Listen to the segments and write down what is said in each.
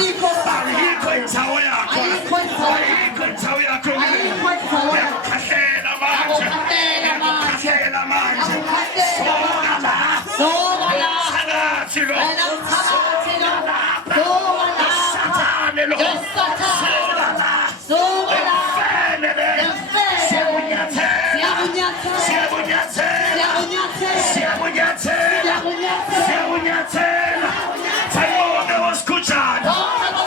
ayikho insawo yakho, ayikho insawo yakho, uyakhahlela manje, uyakhahlela manje, soka la, sakathi lo, Sathane lo, soka la, mfene le, siyabunyathela, sayibone wasikhutshana,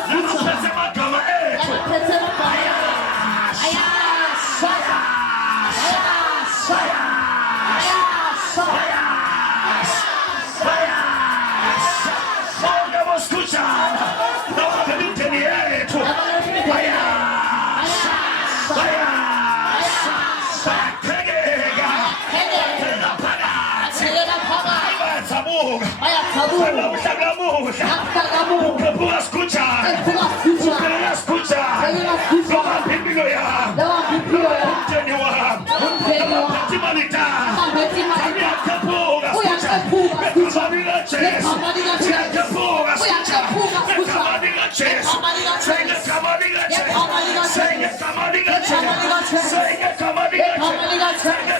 ngaphethe amagama ethu, bonke wasikhutshana, noma imindeni yethu, ukhephuka sikhutshana, uphelela sikhutshana, noma impilo yami, umndeni wami, abaphethi imali dala, uyakhephuka sikhutshana, begama likaJesu, uyakhephuka sikhutshana, begama likaJesu, segama likaJesu, segama likaJesu, segama likaJesu,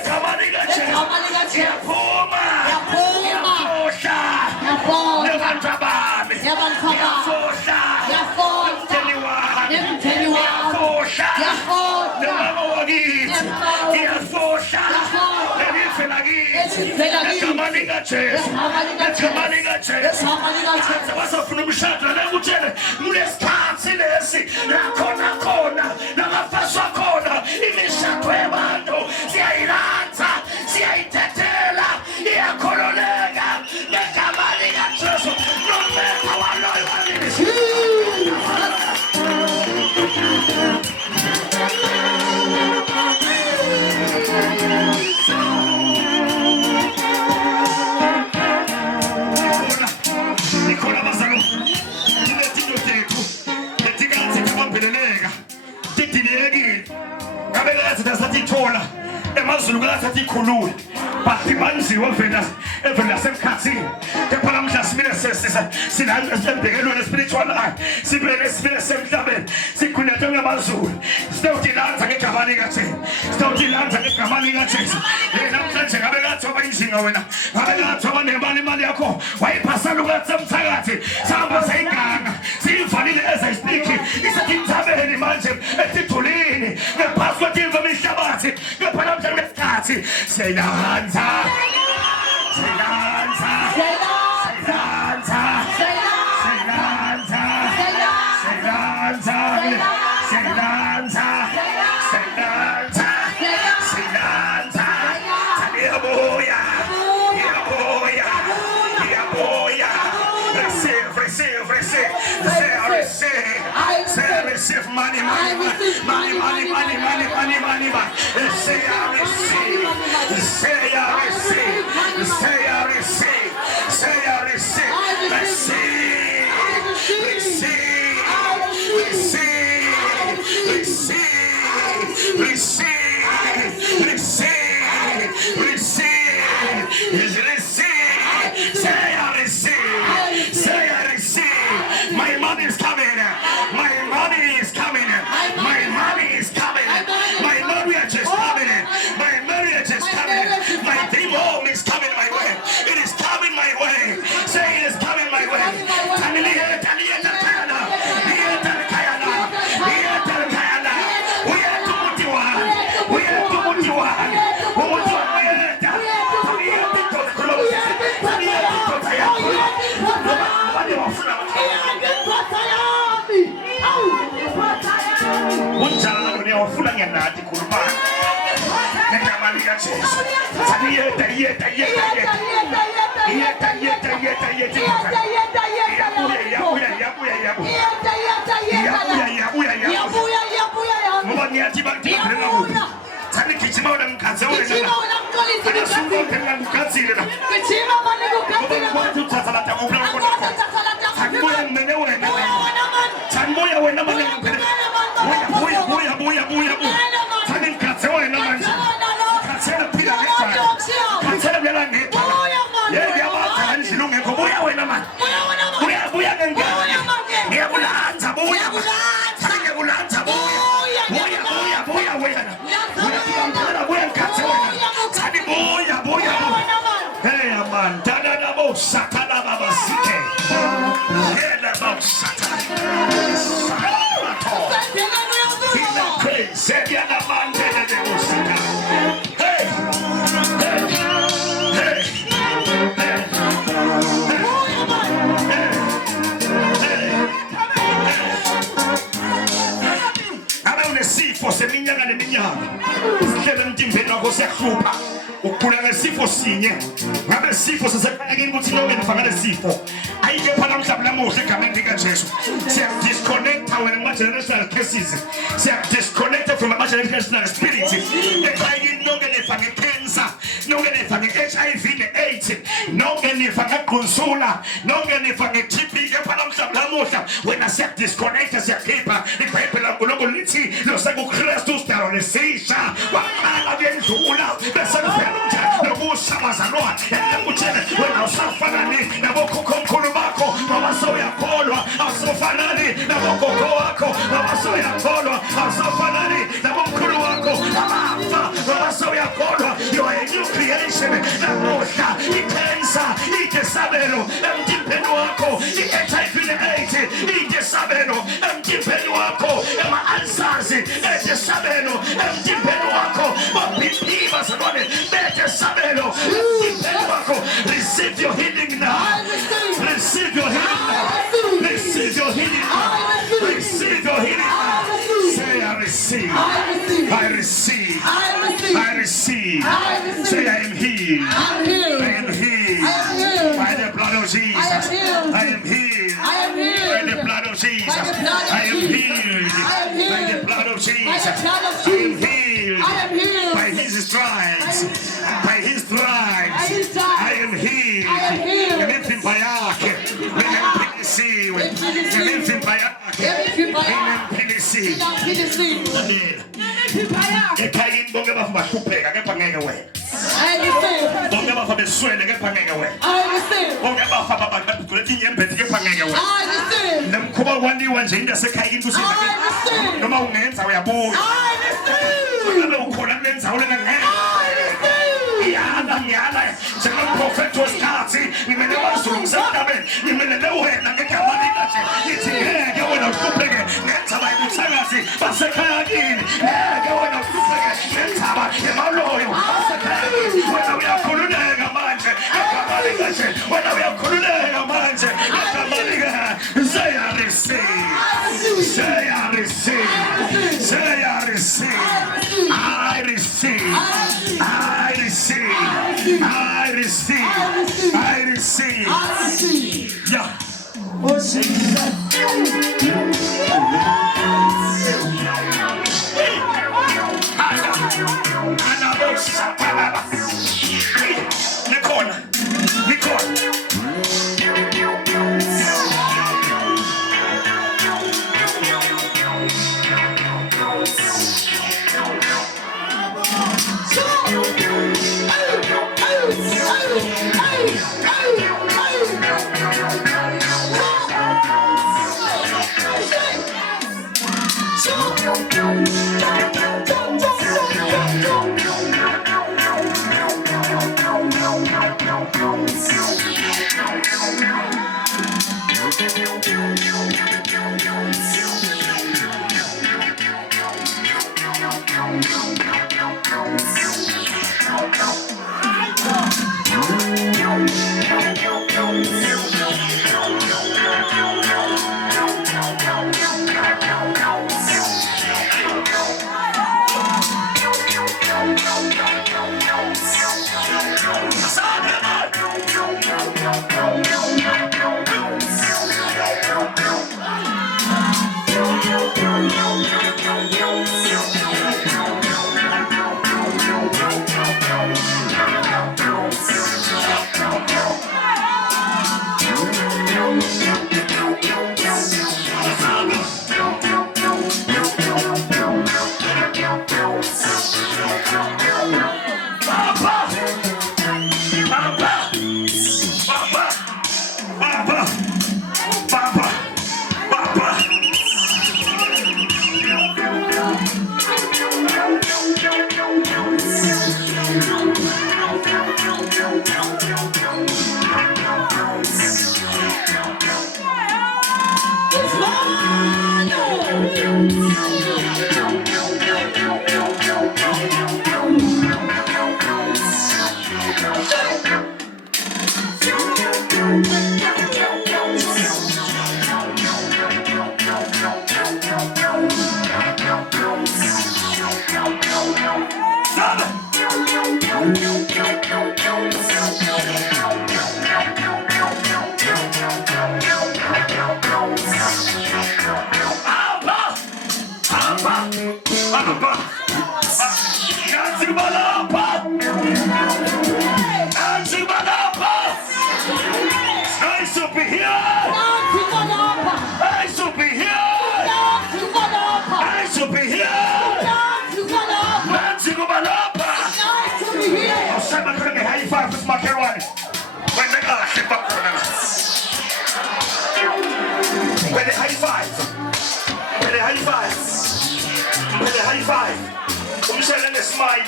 segama likaJesu, iyaphuma, iyafohla, nebantu abami, iyafohla, nemtheni wami, iyafohla, nemama wakithi, iyafohla, nelifa lakithi, negama likaJesu, negama likaJesu. Basafuna umshado lekutshele kulesikhathi lesi lakhona namafaswa khona imishado yabantu siyayilanza, siyayithethela, iyakhololeka negama likaJesu nomeka waloyo wakithi. Thola emazulu kulathi ikhulule basibanziwe evela semkhathini kepha namhla simile sinambhekelweni spiritual eye sibele semhlabeni sikhulethwe ngamazulu sitawutilanza ngegama likaJesu sitawutilanza ngegama likaJesu namhlanje ngabe kathoba injinga wena ngabe kathoba nemali yakho wayiphasela ukatsemthakathi sihamba sayiganga siyivalile ezayispeak isathi intabeni manje etithulini ngephasi kwetimva mihlabathi kepha namhlanje ngesikhathi siyayilanza receive money. Say I receive. My money is coming. My money is coming. My money is coming. My marriage is coming. My marriage is coming. My dream home is coming my way. It is coming my way. Say it is coming my way. Nathi khulumana negama likaJesu saniyeta ngoba ngiyathi bakudlela ukuthi sani gijima wena mkhaze wena akasuka phela ngikhathile la gijima manje ngukhathile manje uthatha la tabu khona sanbuya ngene wena sanbuya wena manje buya sani ngikhaze wena manje khathela phila ngejana khathela phela ngejana yeke yabathi kanjilo ngekho buya wena manje buya ngengane ngiyabulala seminyaka neminyaka isihlele emtimbeni wakho siyahlupha ukugula ngesifo sinye ngabe sifo sasekhaya kini ukuthi lonke nifa ngale sifo ayike phana mhlawumbe lamuhle egameni likaJesu siya-disconnecta wena ama-generational cases siya-disconnecta from ama-generational spirits ekhaya kini lonke nifa nge-cancer nonke nifa nge-HIV ne-AIDS nonke nifa ngegqunsula nonke nifa nge-TB ephana mhlawumbe lamuhla wena siya-disconnecta siyakhipha ibhayibheli laNkulunkulu lithi losekukristu sidalwa nesisha waqala kuyendlula bese kuvela umthetho nobusha bazalwane ekutshele wena usafanani nabokhokho bakho ngoba sowuyakholwa awusofanani nabogogo wakho ngoba sowuyakholwa awusofanani nabomkhulu wakho abafa ngoba sowuyakholwa you are a new creation namuhla i-cancer idesabelo emtimbeni wakho i-HIV ne-AIDS idesabelo emtimbeni wakho ama-ulcers edesabelo emtimbeni wakho ma-BP bazalwane bedesabelo emtimbeni wakho receive your healing now. Receive your healing now. Receive your healing now. Receive your healing now. Say I receive. I receive. I receive. Say I am healed. I am healed. By the blood of Jesus. I am healed. By the blood of Jesus. I am healed. By the blood of Jesus. I am healed. By his stripes. By his stripes. I am healed. Nimempa yake. Nimempilisiwe. Nimempa yake. Nimempilisiwe. Ekhayini bonke bafu bahlupheka kepha ngeke wena. Bonke bafu beswele kepha ngeke wena. Bonke bafu abantu bagcwele inyembezi kepha ngeke wena. Nemkhuba kwaliwa nje into yasekhayini kusile. Noma ungenza uyabuya. Ngabe ukhona kulenza ulena ngeke. Ngiyala njengomprofethi wesikhathi ngimele wazungisa emhlabeni ngimele wena ngegama likaJesu lithi ngeke wena uhlupheke ngenza abayikuthakazi basekhaya kini ngeke wena uhlupheke ngenza abaloyo basekhaya kini wena uyakhululeka manje ngegama likaJesu wena uyakhululeka manje ngegama likaJesu. Say I receive. Say I receive. Say I receive. I receive. I receive. I receive. I receive. Yeah.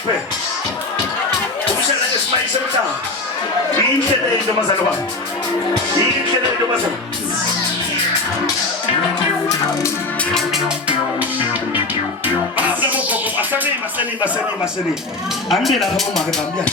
pray. Umshana Ismail Semta. Inhle into mazalwa. Inhle into mazalwa. Masani. Andi na kamo makambia.